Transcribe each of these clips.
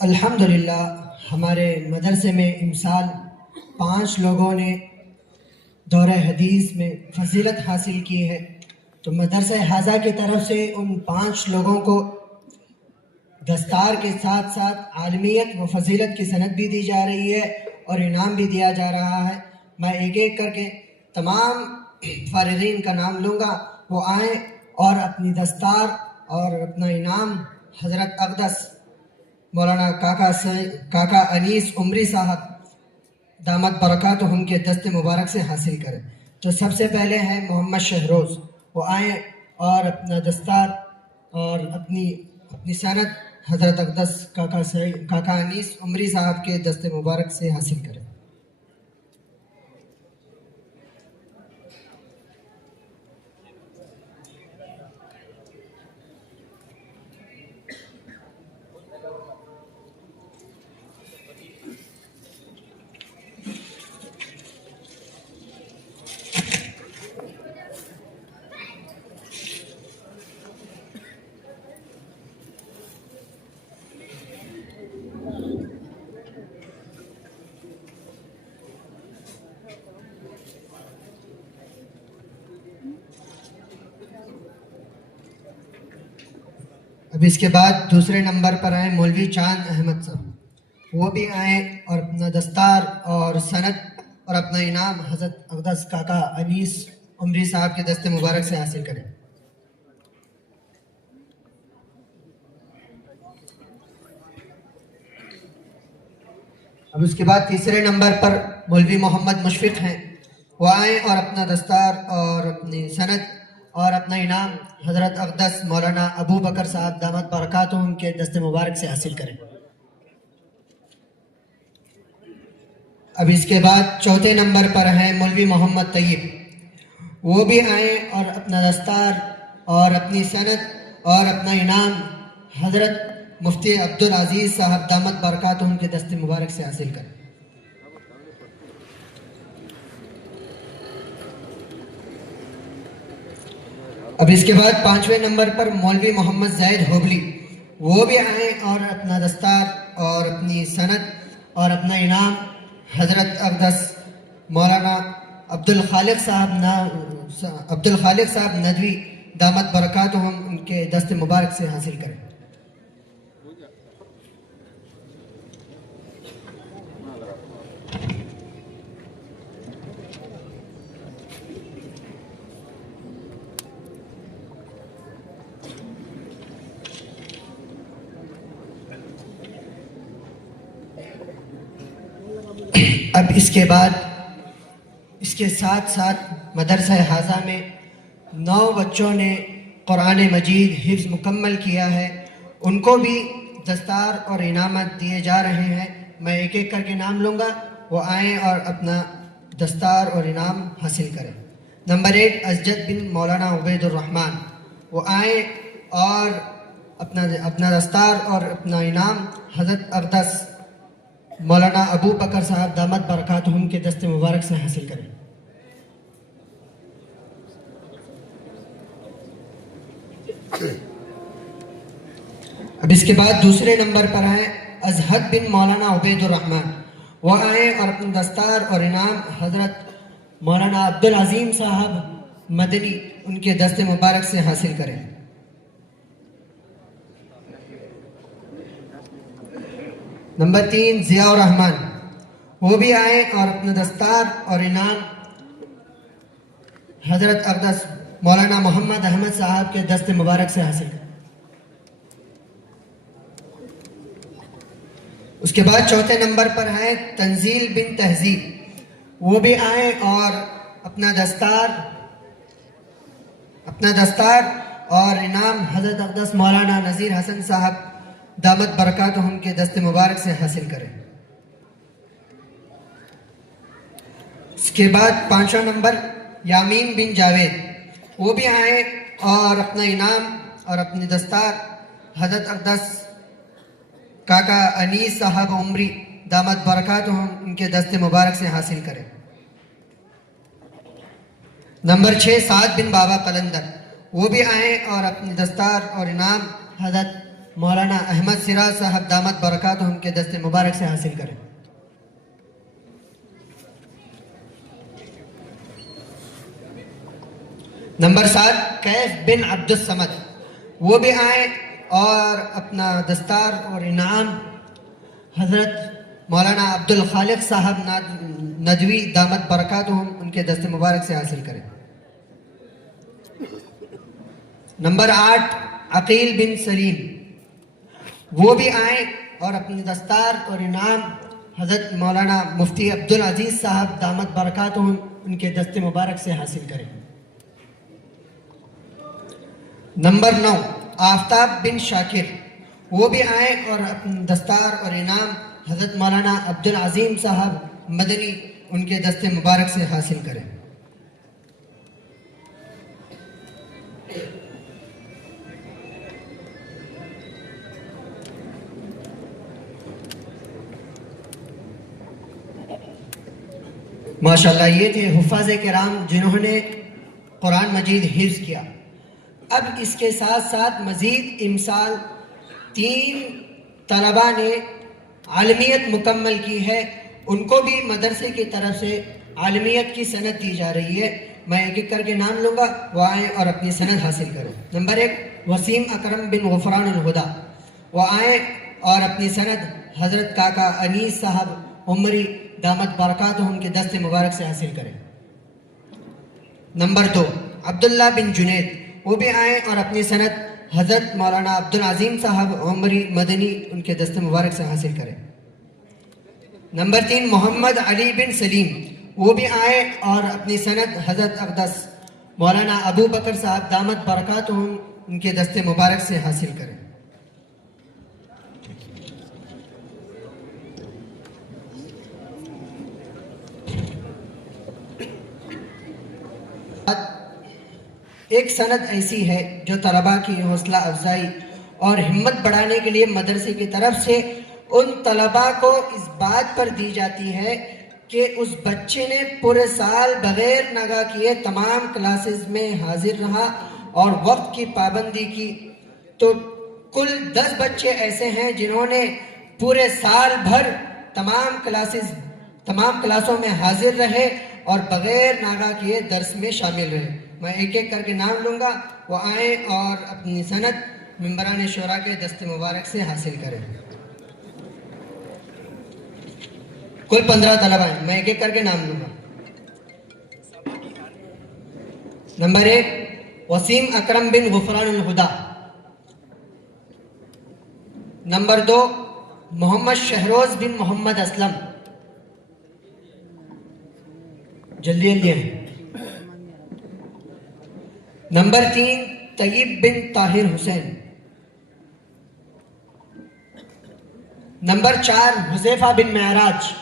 الحمدللہ ہمارے مدرسے میں امسال 5 لوگوں نے دورہ حدیث میں فضیلت حاصل کی ہے، تو مدرسہ حاضہ کی طرف سے ان 5 لوگوں کو دستار کے ساتھ ساتھ عالمیت و فضیلت کی سند بھی دی جا رہی ہے اور انعام بھی دیا جا رہا ہے۔ میں ایک ایک کر کے تمام فارغین کا نام لوں گا، وہ آئیں اور اپنی دستار اور اپنا انعام حضرت اقدس مولانا کاکا انیس عمری صاحب دامت برکاتہم کے دست مبارک سے حاصل کریں۔ تو سب سے پہلے ہیں محمد شہروز، وہ آئیں اور اپنا دستار اور اپنی سند حضرت اقدس کاکا انیس عمری صاحب کے دست مبارک سے حاصل کریں۔ اب اس کے بعد دوسرے نمبر پر آئیں مولوی چاند احمد صاحب، وہ بھی آئیں اور اپنا دستار اور سند اور اپنا انعام حضرت اقدس کاکا انیس عمری صاحب کے دست مبارک سے حاصل کریں۔ اب اس کے بعد تیسرے نمبر پر مولوی محمد مشفق ہیں، وہ آئیں اور اپنا دستار اور اپنی سند اور اپنا انعام حضرت اقدس مولانا ابو بکر صاحب دامت برکاتہم کے دست مبارک سے حاصل کریں۔ اب اس کے بعد چوتھے نمبر پر ہیں مولوی محمد طیب، وہ بھی آئیں اور اپنا دستار اور اپنی سند اور اپنا انعام حضرت مفتی عبدالعزیز صاحب دامت برکاتہم کے دست مبارک سے حاصل کریں۔ اب اس کے بعد 5ویں نمبر پر مولوی محمد زید ہوبلی، وہ بھی آئیں اور اپنا دستار اور اپنی سند اور اپنا انعام حضرت اقدس مولانا عبدالخالق صاحب ندوی دامت برکاتہم ان کے دست مبارک سے حاصل کریں۔ اب اس کے بعد اس کے ساتھ ساتھ مدرسہ حاضہ میں 9 بچوں نے قرآن مجید حفظ مکمل کیا ہے، ان کو بھی دستار اور انعامات دیے جا رہے ہیں۔ میں ایک ایک کر کے نام لوں گا، وہ آئیں اور اپنا دستار اور انعام حاصل کریں۔ نمبر 1 اسجد بن مولانا عبید الرحمن، وہ آئیں اور اپنا دستار اور اپنا انعام حضرت اقدس مولانا ابو بکر صاحب دامت برکاتہم کے دست مبارک سے حاصل کریں۔ اب اس کے بعد دوسرے نمبر پر ہیں ازہد بن مولانا عبید الرحمن، وہ آئیں اور اپنا دستار اور انعام حضرت مولانا عبدالعظیم صاحب مدنی ان کے دست مبارک سے حاصل کریں۔ نمبر 3 ضیاء الرحمن، وہ بھی آئیں اور اپنا دستار اور انعام حضرت اقدس مولانا محمد احمد صاحب کے دست مبارک سے حاصل کریں۔ اس کے بعد چوتھے نمبر پر ہیں تنزیل بن تہذیب، وہ بھی آئیں اور اپنا دستار اور انعام حضرت اقدس مولانا نذیر حسن صاحب دامت برکاتہم کے دست مبارک سے حاصل کریں۔ اس کے بعد 5واں نمبر یامین بن جاوید، وہ بھی آئیں اور اپنا انعام اور اپنی دستار حضرت اقدس کاکا انیس صاحب عمری دامت برکاتہم ان کے دست مبارک سے حاصل کریں۔ نمبر 6 سعد بن بابا قلندر، وہ بھی آئیں اور اپنی دستار اور انعام حضرت مولانا احمد سراج صاحب دامت برکاتہم کے دست مبارک سے حاصل کریں۔ نمبر 7 کیف بن عبد الصمد، وہ بھی آئیں اور اپنا دستار اور انعام حضرت مولانا عبد الخالق صاحب ندوی دامت برکاتہم ان کے دست مبارک سے حاصل کریں۔ نمبر 8 عقیل بن سلیم، وہ بھی آئیں اور اپنی دستار اور انعام حضرت مولانا مفتی عبدالعزیز صاحب دامت برکاتہم ان کے دست مبارک سے حاصل کریں۔ نمبر 9 آفتاب بن شاکر، وہ بھی آئیں اور اپنی دستار اور انعام حضرت مولانا عبدالعظیم صاحب مدنی ان کے دست مبارک سے حاصل کریں۔ ماشاءاللہ یہ تھے حفاظ کرام جنہوں نے قرآن مجید حفظ کیا۔ اب اس کے ساتھ ساتھ مزید امسال 3 طلباء نے عالمیت مکمل کی ہے، ان کو بھی مدرسے کی طرف سے عالمیت کی سند دی جا رہی ہے۔ میں ایک ایک کر کے نام لوں گا، وہ آئیں اور اپنی سند حاصل کریں۔ نمبر 1 وسیم اکرم بن غفران الہدا، وہ آئیں اور اپنی سند حضرت کاکا انیس صاحب عمری دامت برکاتہم کے دست مبارک سے حاصل کریں۔ نمبر 2 عبداللہ بن جنید، وہ بھی آئیں اور اپنی سند حضرت مولانا عبدالعظیم صاحب عمری مدنی ان کے دست مبارک سے حاصل کریں۔ نمبر 3 محمد علی بن سلیم، وہ بھی آئیں اور اپنی سند حضرت اقدس مولانا ابو بکر صاحب دامت برکاتہم ان کے دست مبارک سے حاصل کریں۔ ایک سند ایسی ہے جو طلباء کی حوصلہ افزائی اور ہمت بڑھانے کے لیے مدرسے کی طرف سے ان طلباء کو اس بات پر دی جاتی ہے کہ اس بچے نے پورے سال بغیر ناغہ کیے تمام کلاسز میں حاضر رہا اور وقت کی پابندی کی۔ تو کل 10 بچے ایسے ہیں جنہوں نے پورے سال بھر تمام کلاسوں میں حاضر رہے اور بغیر ناغہ کیے درس میں شامل رہے۔ میں ایک ایک کر کے نام لوں گا، وہ آئیں اور اپنی سند ممبران شورا کے دست مبارک سے حاصل کریں۔ کل 15 طلبہ ہیں، میں ایک ایک کر کے نام لوں گا۔ نمبر 1 وسیم اکرم بن غفران الہدا۔ نمبر 2 محمد شہروز بن محمد اسلم، جلدی جلدی ہیں۔ نمبر 3 طیب بن طاہر حسین۔ نمبر 4 حذیفہ بن معراج۔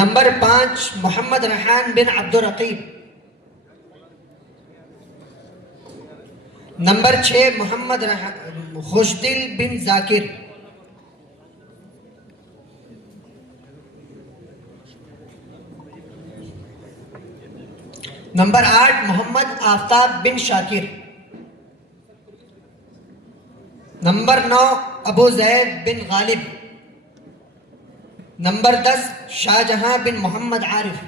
نمبر 5 محمد ریحان بن عبد الرقیب۔ نمبر 6 محمد خوشدل بن ذاکر۔ نمبر 8 محمد آفتاب بن شاکر۔ نمبر 9 ابو زید بن غالب۔ نمبر 10 شاہجہاں بن محمد عارف۔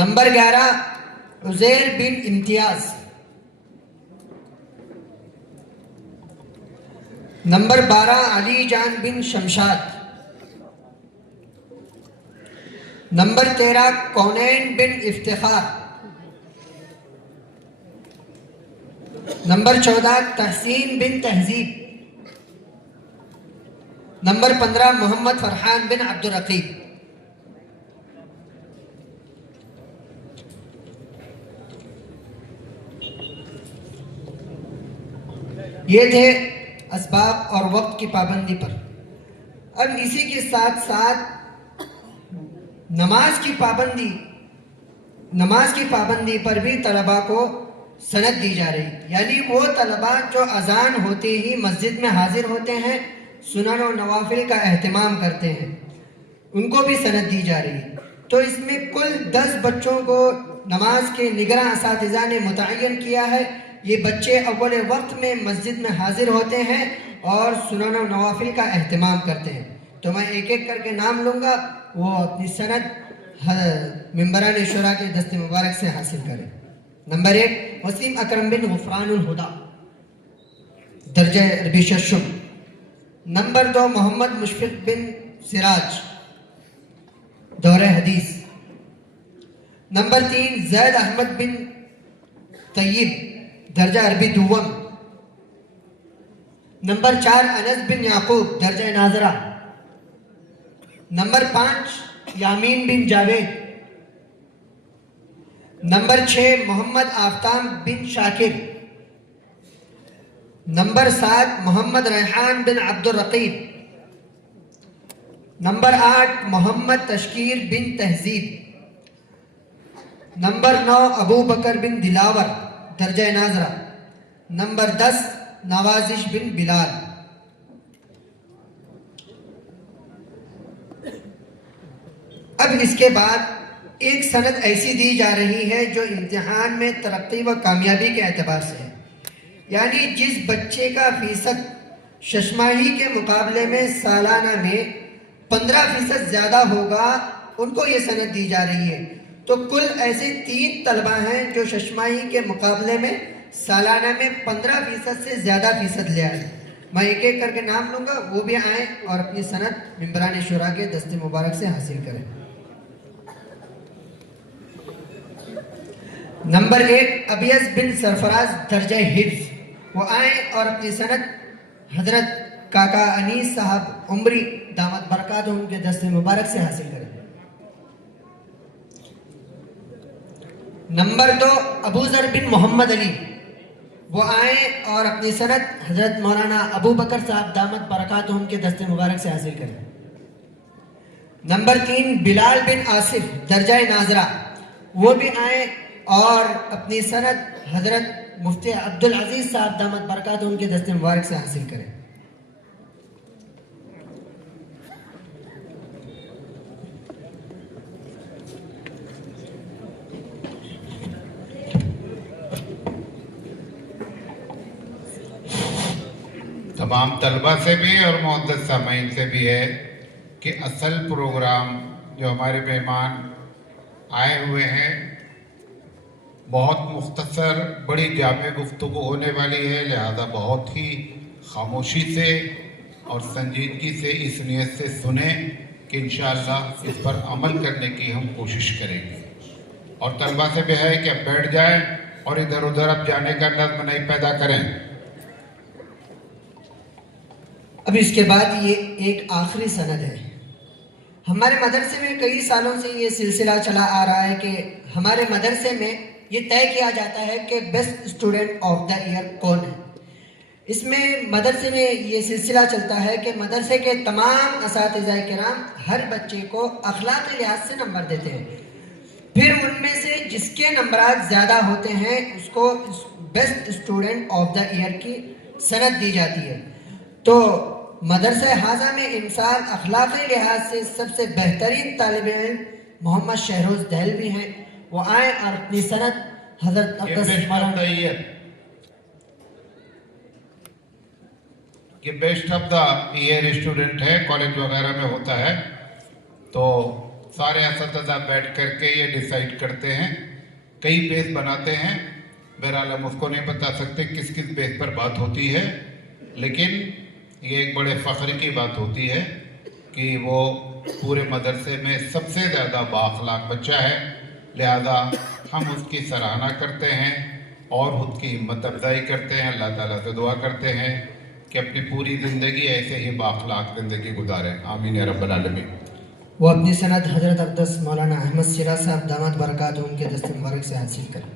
نمبر 11 عزیر بن امتیاز۔ نمبر 12 علی جان بن شمشاد۔ نمبر 13 کونین بن افتخار۔ نمبر 14 تحسین بن تہذیب۔ نمبر 15 محمد فرحان بن عبد الرقیب۔ یہ تھے اسباب اور وقت کی پابندی پر۔ اب اسی کے ساتھ ساتھ نماز کی پابندی پر بھی طلباء کو سند دی جا رہی، یعنی وہ طلباء جو اذان ہوتے ہی مسجد میں حاضر ہوتے ہیں، سنن و نوافل کا اہتمام کرتے ہیں، ان کو بھی سند دی جا رہی ہے۔ تو اس میں کل 10 بچوں کو نماز کے نگراں اساتذہ نے متعین کیا ہے. یہ بچے اول وقت میں مسجد میں حاضر ہوتے ہیں اور سنن و نوافل کا اہتمام کرتے ہیں. تو میں ایک ایک کر کے نام لوں گا, وہ اپنی سند ممبران شورا کے دست مبارک سے حاصل کریں. نمبر 1 وسیم اکرم بن غفران الہدا, درجہ عربی ششم. نمبر 2 محمد مشفق بن سراج, دورہ حدیث. نمبر 3 زید احمد بن طیب, درجہ عربی دوم. نمبر 4 انس بن یعقوب, درجہ ناظرہ. نمبر 5 یامین بن جاوید. نمبر 6 محمد آفتاب بن شاکر. نمبر 7 محمد ریحان بن عبد الرقیب. نمبر 8 محمد تشکیر بن تہذیب. نمبر 9 ابو بکر بن دلاور, درجہ ناظرہ. نمبر 10 نوازش بن بلال. اب اس کے بعد ایک سند ایسی دی جا رہی ہے جو امتحان میں ترقی و کامیابی کے اعتبار سے ہے. یعنی جس بچے کا فیصد ششماہی کے مقابلے میں سالانہ میں 15% زیادہ ہوگا, ان کو یہ سند دی جا رہی ہے. تو کل ایسے 3 طلبہ ہیں جو ششماہی کے مقابلے میں سالانہ میں 15% سے زیادہ فیصد لے آئے. میں ایک ایک کر کے نام لوں گا, وہ بھی آئیں اور اپنی سند ممبران شورا کے دست مبارک سے حاصل کریں. نمبر 1 ابیض بن سرفراز, درجہ حفظ. وہ آئیں اور اپنی سند حضرت کاکا انیس صاحب عمری دامت برکات ان کے دست مبارک سے حاصل کریں. نمبر 2 ابو ذر بن محمد علی. وہ آئیں اور اپنی سند حضرت مولانا ابو بکر صاحب دامت برکات ان کے دست مبارک سے حاصل کریں. نمبر 3 بلال بن آصف, درجہ ناظرہ. وہ بھی آئیں اور اپنی سند حضرت مفتی عبدالعزیز صاحب دامت برکات ان کے دست مبارک سے حاصل کریں. تمام طلبہ سے بھی اور معزز سامعین سے بھی ہے کہ اصل پروگرام جو ہمارے مہمان آئے ہوئے ہیں بہت مختصر بڑی جامع گفتگو ہونے والی ہے, لہذا بہت ہی خاموشی سے اور سنجیدگی سے اس نیت سے سنیں کہ انشاءاللہ اس پر عمل کرنے کی ہم کوشش کریں گے. اور طلبہ سے بھی ہے کہ اب بیٹھ جائیں اور ادھر ادھر اب جانے کا نظم نہیں پیدا کریں. اب اس کے بعد یہ ایک آخری سند ہے. ہمارے مدرسے میں کئی سالوں سے یہ سلسلہ چلا آ رہا ہے کہ ہمارے مدرسے میں یہ طے کیا جاتا ہے کہ best student of the year کون ہے. اس میں مدرسے میں یہ سلسلہ چلتا ہے کہ مدرسے کے تمام اساتذہ کرام ہر بچے کو اخلاقی لحاظ سے نمبر دیتے ہیں. پھر ان میں سے جس کے نمبرات زیادہ ہوتے ہیں اس کو best student of the year کی سند دی جاتی ہے. تو مدرسہ حاضہ میں امسال اخلاقی لحاظ سے سب سے بہترین طالب علم محمد شہروز دہلوی ہیں. وہ آئیں اور اپنی سند حضرت یہ best of the year student ہے, کالج وغیرہ میں ہوتا ہے تو سارے اساتذہ بیٹھ کر کے یہ ڈیسائیڈ کرتے ہیں, کئی بیس بناتے ہیں. بہرحال ہم اس کو نہیں بتا سکتے کس کس بیس پر بات ہوتی ہے, لیکن یہ ایک بڑے فخر کی بات ہوتی ہے کہ وہ پورے مدرسے میں سب سے زیادہ بااخلاق بچہ ہے. لہذا ہم اس کی سراہنا کرتے ہیں اور اس کی ہمت افزائی کرتے ہیں. اللہ تعالیٰ سے دعا کرتے ہیں کہ اپنی پوری زندگی ایسے ہی بااخلاق زندگی گزاریں. آمین یا رب العالمین. وہ اپنی سند حضرت اقدس مولانا احمد سراج صاحب دامت برکات ان کے دست مبارک سے حاصل کریں.